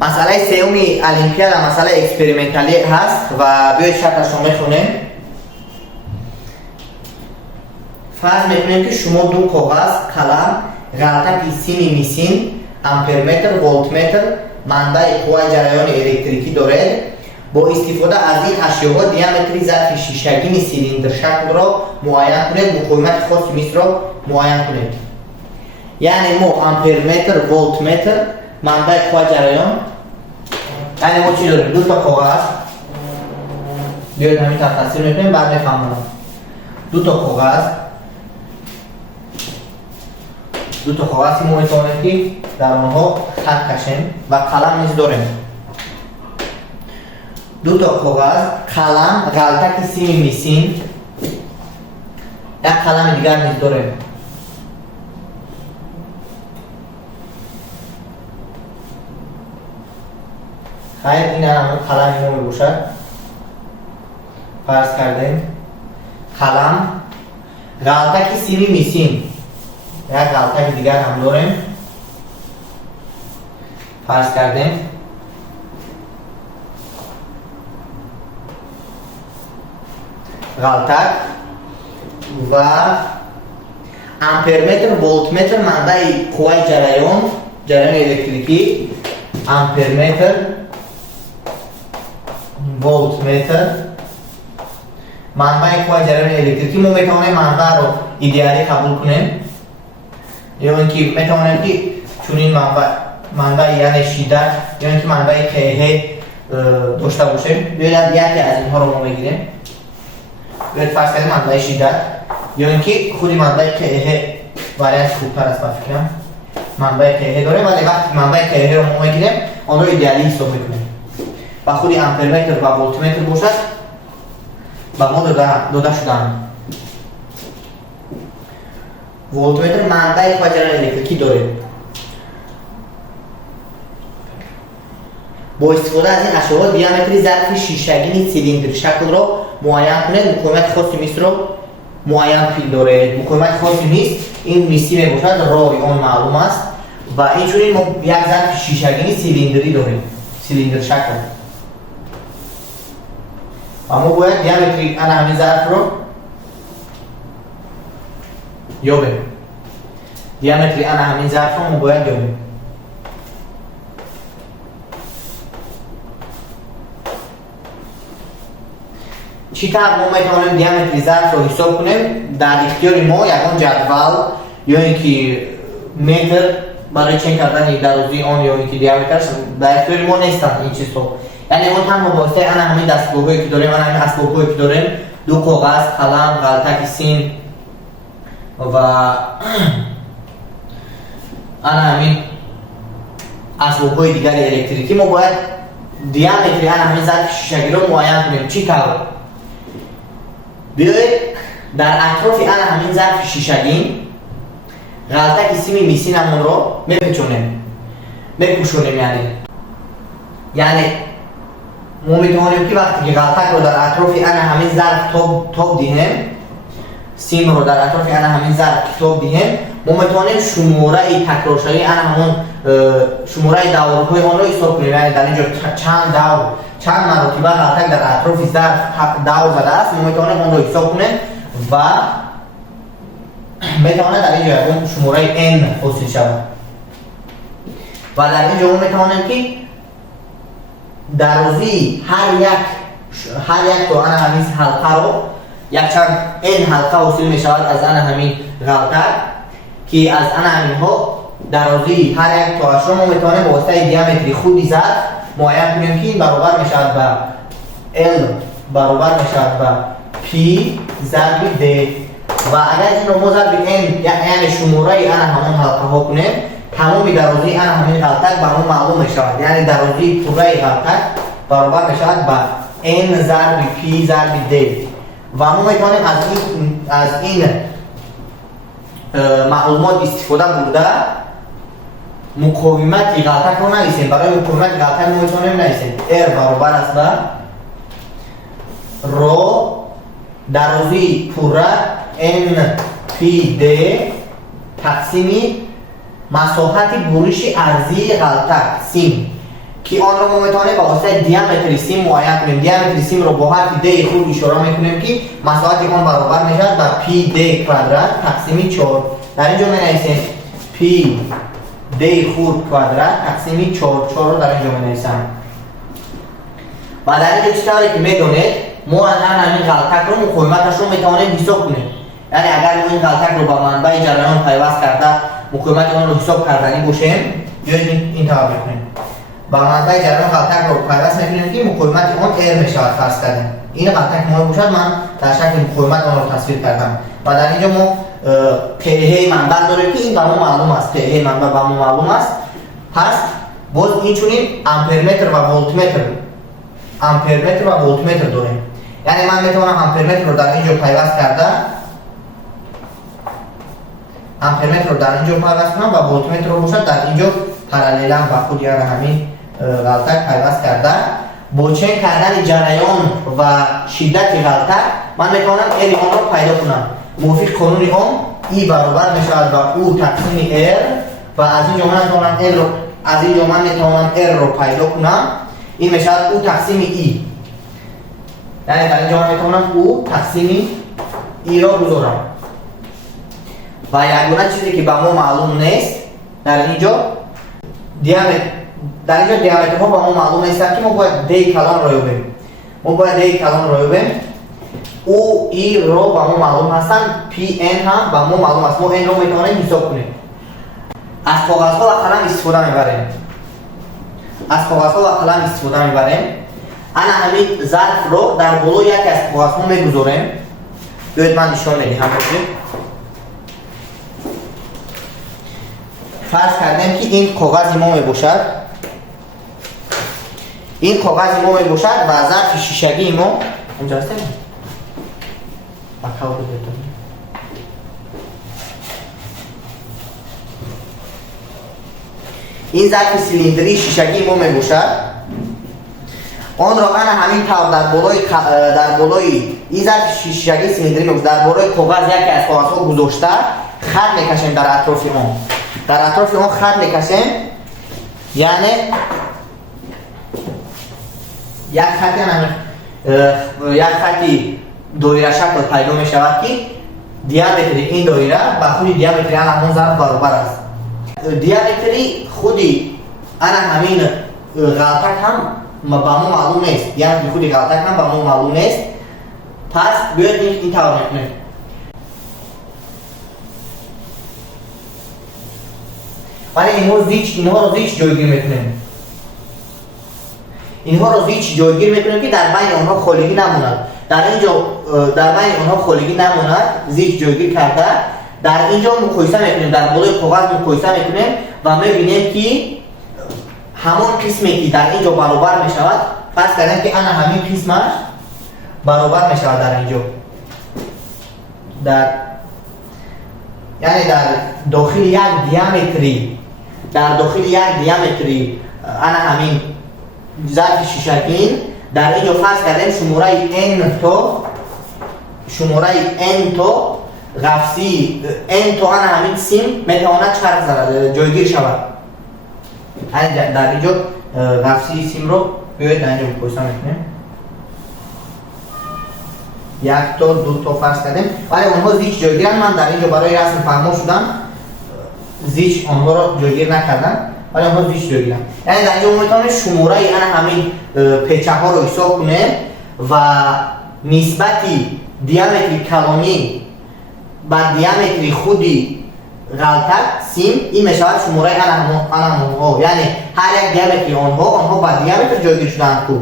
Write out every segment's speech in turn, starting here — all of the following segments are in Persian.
مسئله سومی المپیاد مسئله اکسپریمنتالی هست و بیاید شرطش رو میخونیم. فرض میکنیم که شما دو کاغذ، قلم، غلطک سیم میسین، امپرمتر، ولتمتر، منبع قوه جریان الکتریکی دارید. با استفاده از این اشیاء دیامتری ظرف شیشگین سیلیندر شکل را معاین کنید، مقاومت خاص میز را معاین کنید. یعنی ما امپرمتر، ولتمتر، منبع قوه جریان، یعنی ما چی داریم؟ دو تا کاغذ، بیاید همین تفسیر میکنیم بعد میفهمونم. دو تا کاغذ ما میتونیم که در آنها خط کشیم و قلم نیز داریم. دو تا کاغذ، قلم، غلطک سیم میسین، یک قلم دیگر نیز داریم. خیر این همون قلم ما میباشد. فرض کردیم قلم، غلطک سیمی میسین، یک غلطک دیگر هم داریم. فرض کردیم غلطک و امپرمتر، ولتمتر، منبع قوه جریان الکتریکی، امپرمتر، ولتمتر، منبع قوه جریان الکتریکی. ما میتوانیم منبع رو ایدئالی قبول کنیم یا اینکه میتوانیم که چون این منبع یعنی شدت یا اینکه منبع که داشته باشیم. بیاید یکی از اینها رو ما میگیریم. بیاید فرض کنیم منبع شدت یا اینکه خودی منبع که وریانت خوبتر است بفکرم. منبع که داریم ولی وقتی منبع که رو ما میگیریم آن رو ایدئالی حساب میکنیم و خودی امپرمتر و ولتمتر باشد و ما داده شدن. ولتمتر منبع قوه جریان الکتریکی داریم. با استفاده از این اشیاء دیامتری ظرف شیشگین سیلیندر شکل را معاین کنید، مقاومت خاصی میز را معاین کنید دارید. مقاومت خاصی میز این میسی میباشد، راه آن معلوم است و اینجوری ما یک ظرف شیشگین سیلیندری داریم، سیلیندر شکل. اما باید دیامتری همین ظرف رو یابیم. دیامتری همین ظرف رو ما باید یابیم. چی طرح ما میتوانیم دیامتری ظرف رو حساب کنیم؟ در اختیار ما یکان جدول یا اینکه متر برای چین کردن درازی آن یا اینکه دیامترش در اختیار ما نیستن این چیزها. یعنی ما تنها واسطه همین دستگاه‌هایی که داریم، همین اسباب‌هایی که داریم، دو کاغذ، قلم، غلطک سیم و همین اسباب‌های دیگر الکتریکی ما باید دیامتری همین ظرف شیشگی رو معاین کنیم. چی طور؟ بیایید در اطراف همین ظرف شیشگین غلطک سیم میسینمون رو میپوشونیم. یعنی ما میتوانیم که وقتی که غلطک رو در اطراف همین ظرف تاب دهیم، سیم رو در اطراف همین ظرف تاب دهیم، ما میتوانیم شماره تکرارشوی همون شماره دورهای آن رو حساب کنیم. یعنی در اینجا چند مرتبه غلطک در اطراف ظرف دور زده است، ما میتوانیم آن رو حساب کنیم و میتواند در اینجا یکم شماره n حاصل شود و در اینجا ما میتوانیم که درازی هر یک تا همین حلقه رو یک چند n حلقه حاصل می شود از همین غلطک که از همین ها درازی هر یک تا اشرا ما میتوانیم با واسطه دیامتری خودی ظرف معاین کنیم که این برابر می شود به L برابر می شود به P ضرب D و اگر این رو ما ضرب n یعنی شماره همون حلقه ها کنیم تمام درازی همین غلطک به ما معلوم می شود. یعنی درازی پوره غلطک برابر می شود به n ضرب p ضرب d و ما میتوانیم از این معلومات استفاده بوده مقاومت غلطک رو نویسیم. برای مقاومت غلطک ما میتوانیم نویسیم r برابر است به رو درازی پوره n p d تقسیمی مساحت برش ارضی غلطک سیم که آن را ما میتوانیم با واسطه دیامتر سیم معین کنیم. دیامتر سیم رو با حرف د خود اشاره میکنیم که مساحت آن برابر میشود با پی د کوادرات تقسیم 4. در اینجا مینویسیم پی د خود کوادرات تقسیم 4 رو در اینجا مینویسم. و در اینجا چطوری که میدونید ما الان همین غلطک رو مقاومتش رو میتوانیم حساب کنیم. یعنی اگر ما این غلطک رو با منبع جریان پیوست کرده مقاومت آن رو حساب کردنی باشیم بیایید این طور بکنیم. با منبع جریان غلطک رو پیوست میکنیم که مقاومت آن ار میشود فرض کردیم. این غلطک ما باشد من در شکل مقاومت آن رو تصویر کردم و در اینجا ما قیه منبع داریم که این به ما معلوم است. قیه منبع به ما معلوم است. پس باز این چونین امپرمتر و ولتمتر و ولتمتر داریم. یعنی من میتونم امپرمتر رو در اینجا پیوست کرده امپرمتر رو در اینجا پیوست کنم و ولتمتر رو باشد در اینجا پرالیلا با خود یعنی همین غلطک پیوست کرده. با چنگ کردن جریان و شدت غلطک من میتونم ال آن رو پیدا کنم. موافق قانون اوم ای برابر میشود با او تقسیم ار و از اینجا من میتونم ال رو پیدا کنم. این میشود او تقسیم ای. یعنی در اینجا من میتونم او تقسیم ای را بذارم. و یگانه چیزی که به ما معلوم نیست در اینجا دیامتر ها به ما معلوم نیست که ما باید دی کلان را یابیم. او ای رو به ما معلوم هستن. پی ان هم به ما معلوم است. ما این رو میتونیم حساب کنیم. از کاغذ ها و قلم استفاده میبریم. انا همین ظرف رو در بالای یکی از کاغذ ها میگذاریم. بیایید من نشان میدهم. فرض کردیم که این کاغذ ما میباشد. و ظرف شیشگی ما اینجا هستیم. این ظرف سیلیندری شیشگی ما میباشد. آن را انا همین طور در بالای این ظرف شیشگی سیلیندری در بالای کاغذ یکی از کاغذ ها گذاشته خط میکشیم در اطراف آن خط میکشیم. یعنی یک خطی دایره شکل پیدا می شود که دیامتر این دایره با خود دیامتر همون ظرف برابر است. دیامتری خودی همین غلطک هم به ما معلوم نیست. دیامتر خودی غلطک هم به ما معلوم نیست. پس بیاید این طور میکنیم. ولی اینها رو زیچ جایگیر میکنیم. که در بین آنها خالیگی نموند. در بین آنها خالیگی نموند زیچ جایگیر کرده. در اینجا مقایسه میکنیم. در بالای کاغذ مقایسه میکنیم و میبینیم که همون قسمی که در اینجا برابر میشود فرض کردیم که انا همین قسمش برابر میشود در اینجا. یعنی در داخل یک دیامتری انا همین ظرف شیشگین در اینجا فرض کردیم شماره n تا قفسی n تا انا همین سیم میتواند چرخ زند جایگیر شود. در اینجا قفسی سیم رو بیایید در اینجا مقایسه میکنیم. 1 تا 2 تا فرض کردیم ولی اونها زیچ جایگیرن. من در اینجا برای رسم فرما شدم زیچ آنها را جایگیر نکردن ولی اونها زیچ جایگیرن. یعنی در اینجا میتونیم شماره همین پیچه ها رو حساب کنیم و نسبتی دیامتر کلامی با دیامتر خودی غلطک سیم این میشود شماره ها. یعنی هر یک دیامتر آنها با دیامتر جایگیر شدن که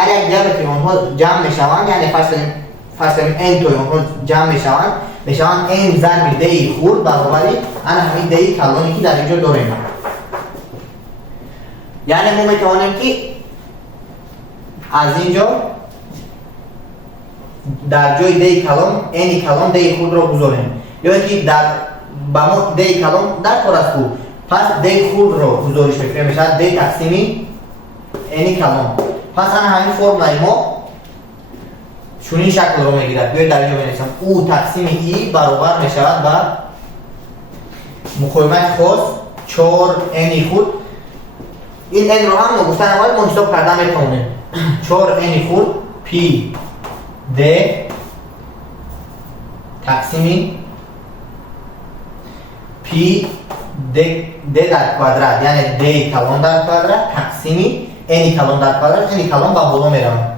هر یک دیامتر آنها جمع میشوند. یعنی فرض کنیم n تا آنها جمع میشوند n ضرب دی خورد برابری همین دی کلامی که در اینجا داریم. یعنی ما میتوانیم که از اینجا در جای دی کلام n کلام دی خود را گذاریم. یا اینکه با ما دی کلام در کار است. پس دی خود را گزارش میکنیم میشود دی تقسیم n کلام. پس همین فرمول ما چونین شکل رو میگیرد. بیاید در اینجا بنویسم او تقسیم ای برابر میشود با مقاومت خاص 4 n خود این n رو هم گفتن اول ما حساب کردن میتونیم 4 n خود پی د تقسیم پی د در کوادرات یعنی د کلان در کوادرات تقسیم n کلان در کوادرات n کلان با بالا میرم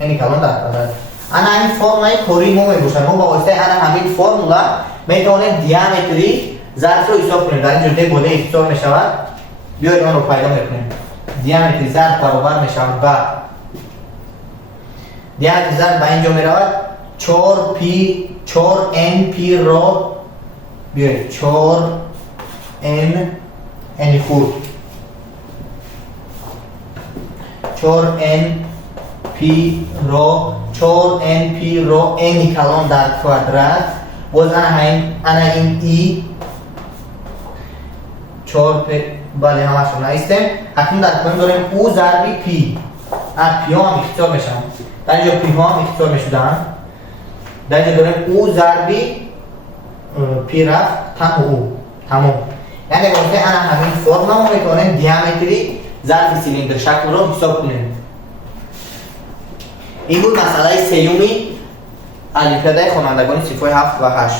n کلان در کوادرات. انا همین فرمای کاری ما میگوشن ما با واسطه انا همین فرمولا میتونیم دیامتری ظرف رو حساب کنیم. در اینجا د بوده حساب میشود. بیاید آن رو پیدا میکنیم. دیامتری ظرف برابر میشود با دیامتری ظرف به اینجا میرود 4 n p رو بیاید 4 n خود 4 n p رو n کلان در کوادرات باز انا این ای 4 p بله همشون نیستیم. حتما در کنیم داریم او ضربی پی پی ها هم اختصار میشن. در اینجا پی ها هم اختصار میشدن. در اینجا داریم او ضربی پی رفت تمام. یعنی واسه انا همین فرم ما میتونیم دیامتری ظرف سیلندر شکل رو حساب کنیم. این بود مسئله سیومی الفبای خوانندگان صفحه 7 و 8.